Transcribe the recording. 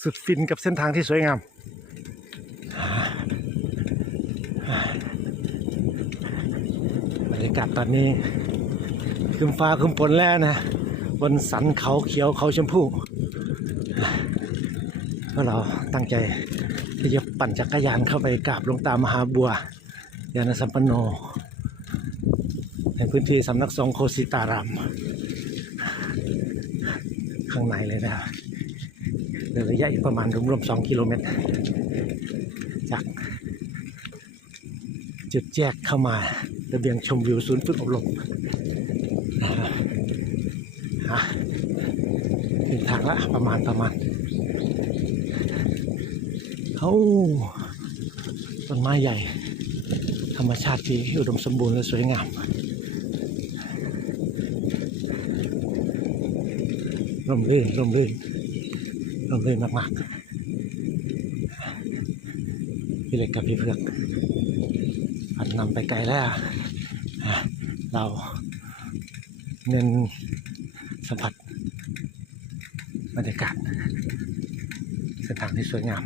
สุดฟินกับเส้นทางที่สวยงามบรรยากาศตอนนี้ครึ้มฟ้าครึ้มฝนแล้วนะบนสันเขาเขียวเขาชมพูเพราะเราตั้งใจที่จะปั่นจักรยานเข้าไปกราบหลวงตามหาบัวยานสัมปันโนในพื้นที่สำนักสงฆ์โคสิตารามข้างในเลยนะครับเดินระยะประมาณรวมๆ2 กิโลเมตรจากจุดแยกเข้ามาระเบียงชมวิวศูนย์ฝึกอบรมถึงทางละประมาณเขาต้นไม้ใหญ่ธรรมชาติที่อุดมสมบูรณ์และสวยงามร่มรื่นมากๆพี่เล็กกับพี่เพือกผัดนำไปไกลแล้วเราเน้นสัมผัสบรรยากาศเส้นทางที่สวยงาม